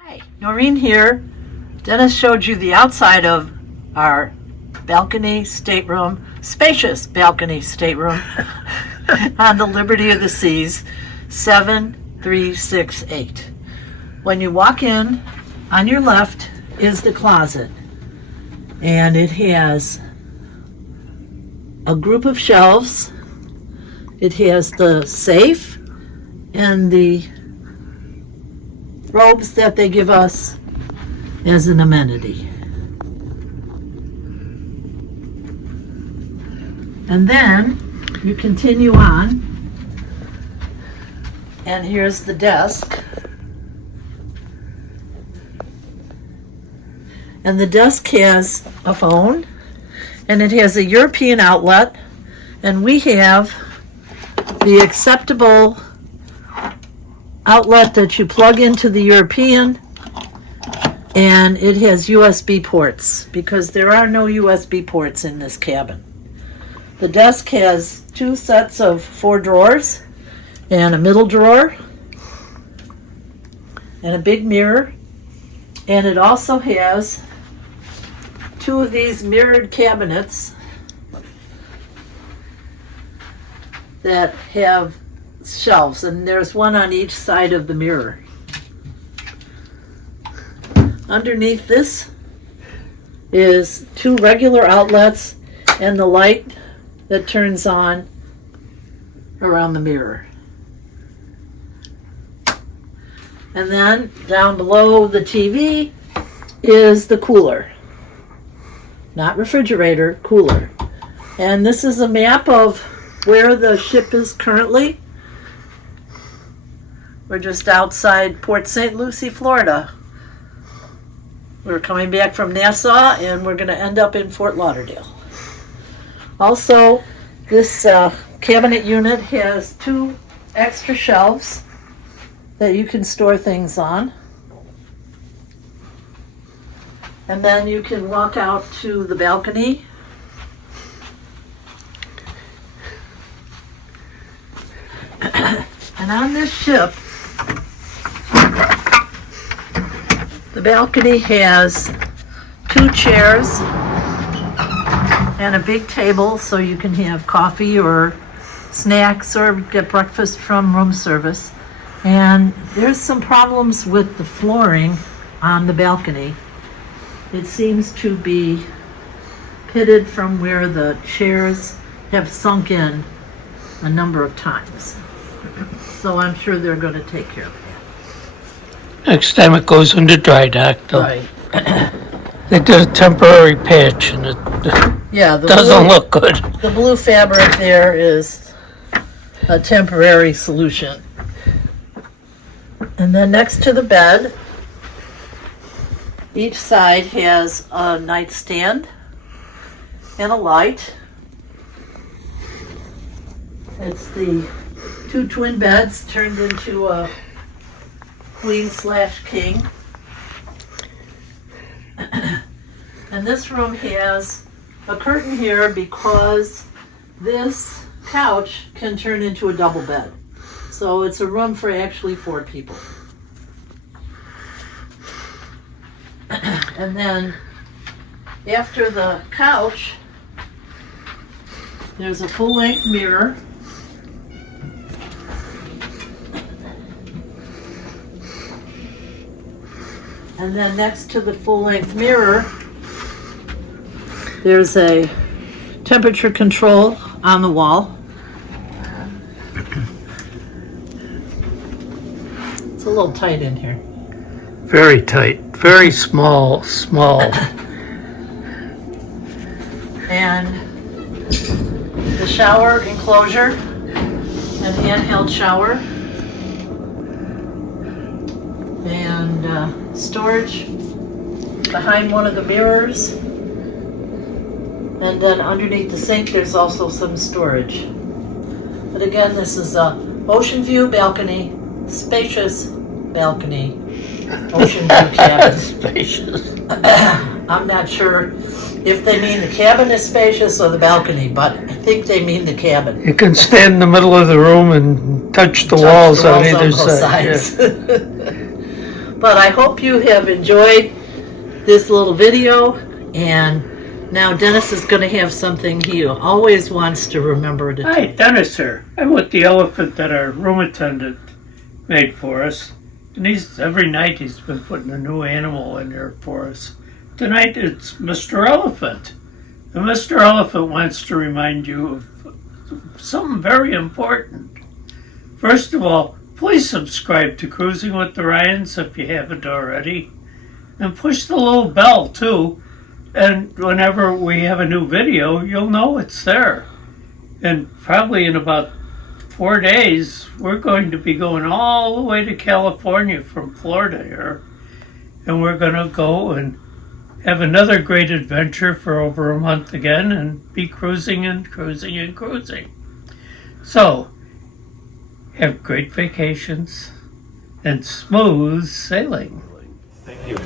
Hi, Noreen here. Dennis showed you the outside of our balcony stateroom, spacious balcony stateroom on the Liberty of the Seas 7368. When you walk in, on your left is the closet, and it has a group of shelves. It has the safe and the robes that they give us as an amenity. And then you continue on, and here's the desk. And the desk has a phone, and it has a European outlet, and we have the acceptable outlet that you plug into the European, and it has USB ports because there are no USB ports in this cabin. The desk has 2 sets of 4 drawers and a middle drawer and a big mirror, and it also has 2 of these mirrored cabinets that have shelves, and there's one on each side of the mirror. Underneath this is 2 regular outlets and the light that turns on around the mirror. And then down below the TV is the cooler. Not refrigerator, cooler. And this is a map of where the ship is currently. We're just outside Port St. Lucie, Florida. We're coming back from Nassau, and we're going to end up in Fort Lauderdale. Also, this cabinet unit has 2 extra shelves that you can store things on. And then you can walk out to the balcony. And on this ship, the balcony has 2 chairs and a big table so you can have coffee or snacks or get breakfast from room service. And there's some problems with the flooring on the balcony. It seems to be pitted from where the chairs have sunk in a number of times. So I'm sure they're going to take care of that. Next time it goes into dry dock, though. Right. They did a temporary patch and it Yeah, doesn't look good. The blue fabric there is a temporary solution. And then next to the bed, each side has a nightstand and a light. It's the 2 twin beds turned into a queen/king. And this room has a curtain here because this couch can turn into a double bed. So it's a room for actually 4 people. And then after the couch, there's a full-length mirror. And then next to the full-length mirror, there's a temperature control on the wall. It's a little tight in here. Very tight, very small. And the shower enclosure, an handheld shower, and storage behind one of the mirrors. And then underneath the sink, there's also some storage. But again, this is a ocean view balcony, spacious balcony, ocean view cabin. Spacious. I'm not sure if they mean the cabin is spacious or the balcony, but I think they mean the cabin. You can stand in the middle of the room and touch the walls on either side. Yeah. But I hope you have enjoyed this little video, and now Dennis is going to have something he always wants to remember to Hi, Dennis here. I'm with the elephant that our room attendant made for us. And every night he's been putting a new animal in there for us. Tonight it's Mr. Elephant. And Mr. Elephant wants to remind you of something very important. First of all, please subscribe to Cruising with the Ryans if you haven't already. And push the little bell too. And whenever we have a new video, you'll know it's there. And probably in about 4 days, we're going to be going all the way to California from Florida here. And we're going to go and have another great adventure for over a month again and be cruising and cruising and cruising. So, have great vacations and smooth sailing. Thank you.